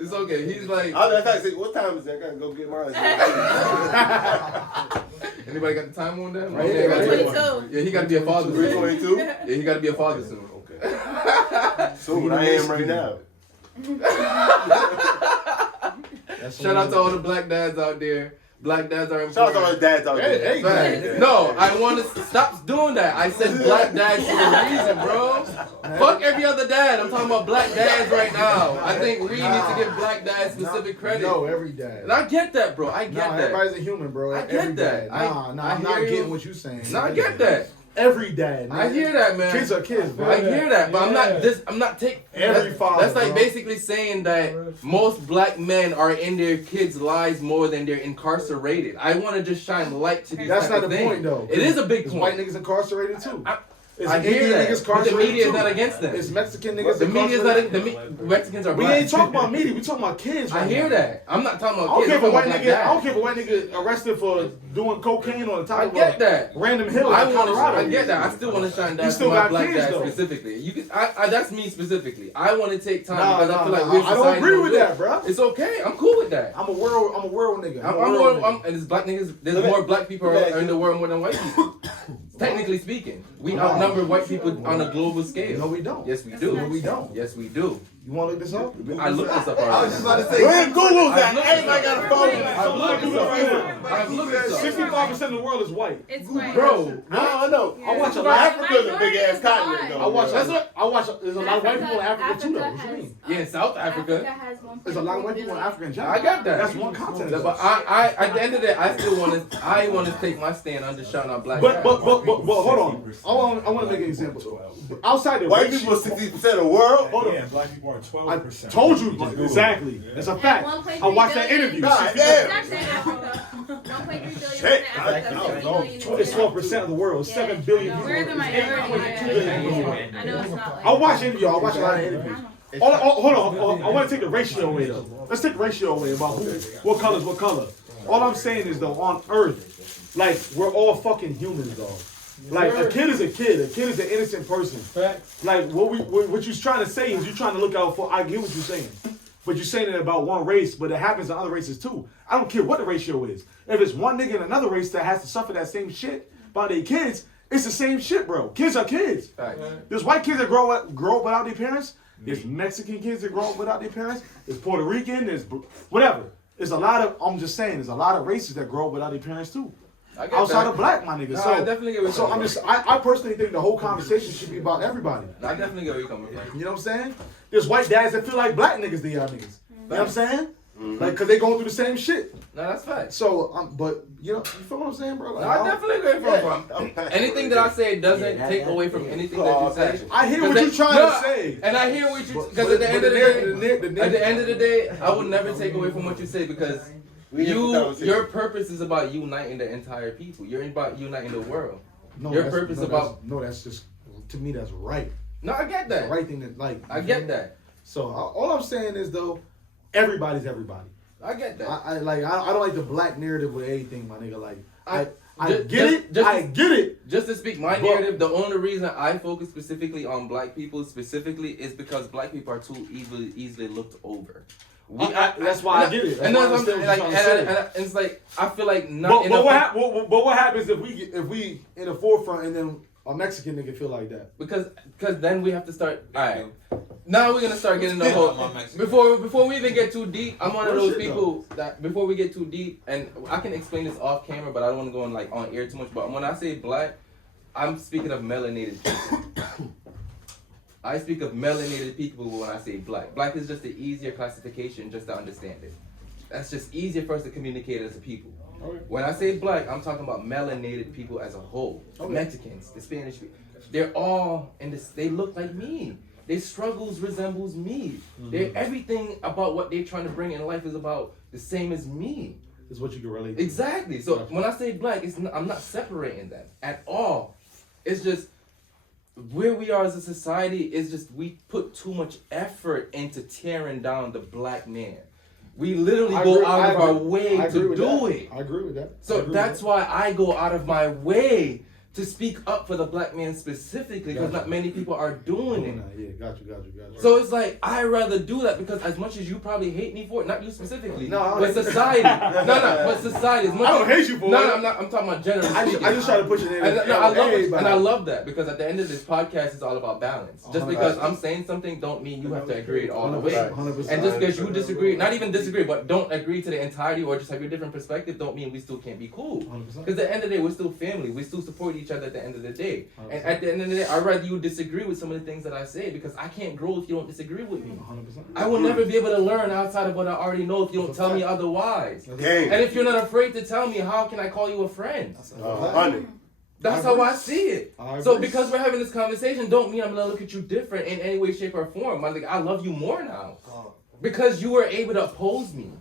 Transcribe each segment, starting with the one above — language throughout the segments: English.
It's okay. He's like. I gotta say, what time is it? I gotta go get mine. Anybody got the time on that? Right, Yeah, 22. Yeah, he got to be a father soon. 322? Yeah, he got to be a father soon. Okay. So what I am right now. Shout out to all the black dads out there. Black dads are important. Shout out to all the dads out there. Hey. No, I want to stop doing that. I said black dads for a reason, bro. Fuck every other dad. I'm talking about black dads right now. I think we need to give black dads specific credit. No, every dad. And I get that, bro. I get that. Everybody's a human, bro. I get that. I'm not getting what you're saying. No, I get that. Every dad, man. I hear that, man. Kids are kids, bro. I hear that, but I'm not taking every father. That's like bro. basically saying that most black men are in their kids' lives more than they're incarcerated. I want to just shine light to these. That's type not of the thing. point, though. It is a big point. White niggas incarcerated too. I hear that. Niggas But the media is too. not against them. It's Mexican niggas. The media is not. Mexicans are We black. ain't talking about media. We talking about kids. Right I hear now. that. I'm not talking I about don't kids. care if a I'm white talking nigga. about I black don't care if a white nigga arrested for doing cocaine on the top I of get a that. random hill I in want Colorado. I get that. I still want to shine You that still for my got black kids, dad though. specifically. You can. That's me specifically. I want to take time because I feel like I don't agree with that, bro. It's okay. I'm cool with that. I'm a world nigga. And there's black niggas. There's more black people in the world more than white people. Technically speaking, we outnumber white people on a global scale. No, we don't. Yes, we do. No, we don't. Yes, we do. You want to look this up? I looked this up I was already. just about to say, where Google that? Everybody got a phone. I've looked this up. I've looked this up. 65% of the world is white. It's white. Bro, I know. I watch a lot. Africa's a big ass continent, though. I watch. There's a lot of white people in Africa too, though. What you mean? yeah, in South Africa. There's a lot of white people in Africa in general. I got that. That's one continent. But I at the end of the day, I still want to take my stand under shouting out black guys. But hold on. I want to make an example. Outside the White race people are shit- 60% of the world. Hold on. Yeah, black people are I 12%. told you exactly. That's a fact. I watched that interview. God damn. Shit. It's 12% of the world. 7 billion people. We're the minority. 8.2 billion people. I know it's not like I watch interviews. I watch a lot of interviews. Hold on. I want to take the ratio away though. Let's take the ratio away about what color's what color. All I'm saying is though, on Earth, like we're all fucking humans though. Like a kid is a kid. A kid is an innocent person. Like what you're trying to say is you're trying to look out for. I get what you're saying, but you're saying it about one race, but it happens in other races too. I don't care what the ratio is. If it's one nigga in another race that has to suffer that same shit by their kids, it's the same shit, bro. Kids are kids. There's white kids that grow up without their parents. There's Mexican kids that grow up without their parents. There's Puerto Rican. There's whatever. There's a lot of. I'm just saying. There's a lot of races that grow up without their parents too. Outside of black, my nigga. No, So I definitely get what so you're I'm saying. just. I personally think the whole conversation should be about everybody. I definitely get where you're coming from. You know what I'm saying? There's white dads that feel like black niggas. They are niggas. You know what I'm saying? Like, cause they going through the same shit. No, that's facts. So, but you know, you feel what I'm saying, bro? Like, No, I definitely agree with you. Anything that I say doesn't take away from anything that you say. I hear what you're trying to say. And I hear what you, because But at the end of the day, at at the end of the day, I would never take away from what you say because your purpose is about uniting the entire people. You're about uniting the world. Your purpose about that's just to me that's right. No, I get That's that. the right thing that like. I get that. So all I'm saying is though, everybody's everybody. I get that. I don't like the black narrative with anything, my nigga. Like I Just get it. Just to speak my narrative, the only reason I focus specifically on black people specifically is because black people are too easily looked over. That's why I get it. And that's what I'm saying. Like, and it's like I feel like not. But what happens if we in the forefront and then a Mexican nigga feel like that? Because then we have to start. All right. Now we're gonna start getting the whole. Before we even get too deep, I'm one of those people that before we get too deep, and I can explain this off camera, but I don't want to go on air too much. But when I say black, I'm speaking of melanated people. I speak of melanated people when I say black. Black is just an easier classification just to understand it. That's just easier for us to communicate as a people. Okay. When I say black, I'm talking about melanated people as a whole. Okay. Mexicans, the Spanish people. They're all in this. They look like me. Their struggles resembles me. They're everything about what they're trying to bring in life is about the same as me. Is what you can relate to. Exactly. So when I say black, I'm not separating them at all. It's just where we are as a society is just we put too much effort into tearing down the black man. We literally go out of our way to do it. I agree with that. So that's why I go out of my way to speak up for the black man specifically, because not many people are doing it. Yeah, got you. So it's like, I'd rather do that, because as much as you probably hate me for it, not you specifically, No, but society. But society. As much I don't hate you for it. No, I'm talking about generally speaking. I just try to push it in. I love that, because at the end of this podcast, it's all about balance. Just because I'm saying something don't mean you have to agree it all the way. 100%. And just because you disagree, not even disagree, but don't agree to the entirety or just have your different perspective, don't mean we still can't be cool. 100%. Because at the end of the day, we're still family. We still support each other at the end of the day. And at the end of the day, I'd rather you disagree with some of the things that I say, because I can't grow if you don't disagree with me. 100%. I will never be able to learn outside of what I already know if you don't tell me otherwise. Game. And if you're not afraid to tell me, how can I call you a friend? Honey. That's how I see it. So because we're having this conversation, don't mean I'm gonna look at you different in any way, shape, or form. I love you more now. Because you were able to oppose me.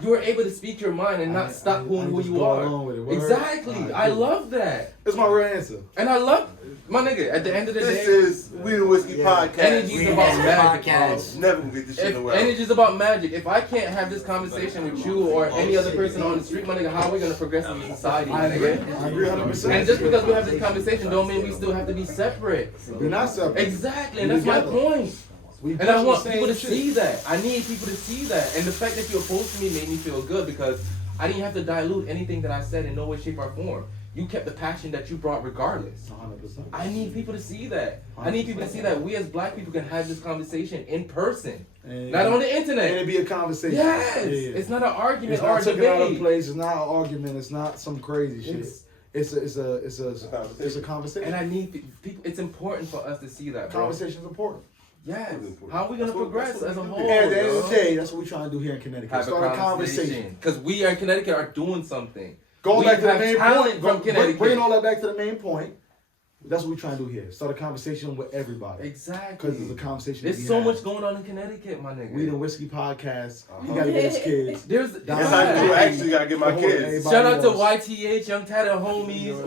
You were able to speak your mind and not stop who you are. Exactly. I love that. That's my real answer. And I love, my nigga, at the end of the day. This is We the Whiskey Podcast. Energy's about magic. Never gonna get this shit away. Energy's about magic. If I can't have this conversation with you or any other person on the street, my nigga, how are we gonna progress in society, my nigga? I agree 100%. And just because we have this conversation don't mean we still have to be separate. We're not separate. Exactly, and that's my point. And I want people to see that. I need people to see that. And the fact that you opposed to me made me feel good, because I didn't have to dilute anything that I said in no way, shape, or form. You kept the passion that you brought regardless. 100%. I need people to see that. I need people to see that we as black people can have this conversation in person. Not on the internet. And it be a conversation. Yes. It's not an argument it's not or a taken out of debate. place. It's not an argument. It's not some crazy shit. It's a conversation. And I need people. It's important for us to see that, bro. Conversation's important. Yes. How are we gonna progress as a whole? And at the end of the day, that's what we're trying to do here in Connecticut. Have Start a conversation. Because we in Connecticut are doing something. Going back to the main point. From Connecticut. Bringing all that back to the main point. That's what we're trying to do here. Start a conversation with everybody. Exactly. Because there's a conversation. There's so much going on in Connecticut, my nigga. We the Whiskey Podcast. You gotta get his kids. There's Yes, I do. Actually, gotta get my kids. Shout out to YTH, Young Tatted Homies.